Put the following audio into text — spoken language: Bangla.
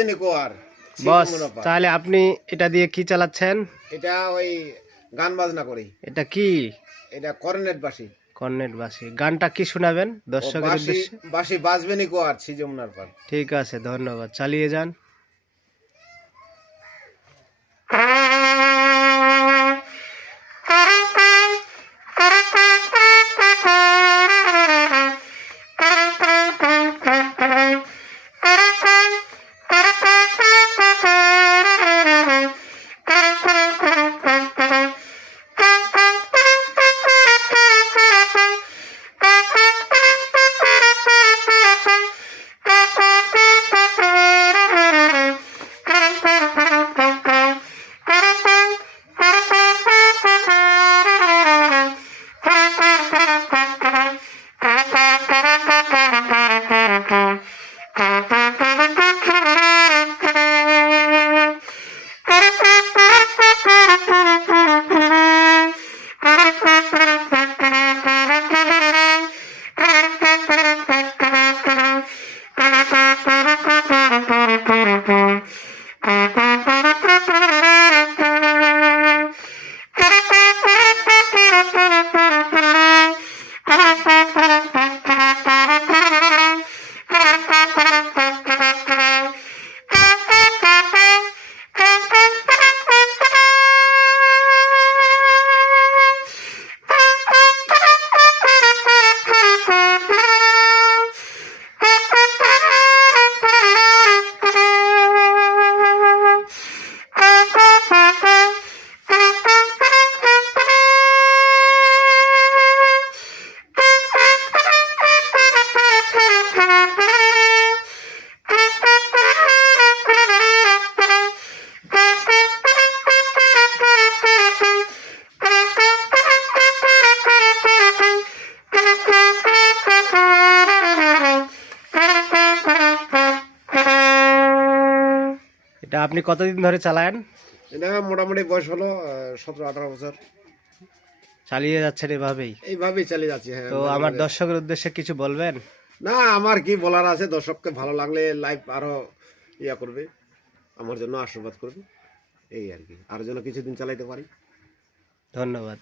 বাজবে নি কোয়ার বস, তাহলে আপনি এটা দিয়ে কি চালাচ্ছেন? এটা ওই গান বাজনা করি। এটা কি? এটা কর্নেট বাসি। কর্নেট বাসি। গানটা কি শোনাবেন দর্শকের বাসি উদ্দেশ্যে? বাসি বাজবে নি কোয়ার ছি যমুনার পার। ঠিক আছে, ধন্যবাদ, চালিয়ে যান। এটা আপনি কতদিন ধরে চালান? এটা মোটামুটি বয়স হলো 17-18 বছর। চালিয়ে যাচ্ছেন এভাবেই? এইভাবেই চালিয়ে যাচ্ছি। হ্যাঁ, তো আমার দর্শকের উদ্দেশ্যে কিছু বলবেন? না, আমার কি বলার আছে, দর্শককে ভালো লাগলে লাইভ আরো ইয়া করবে, আমার জন্য আশীর্বাদ করবে, এই আর কি, আর যেন কিছুদিন চালাইতে পারি। ধন্যবাদ।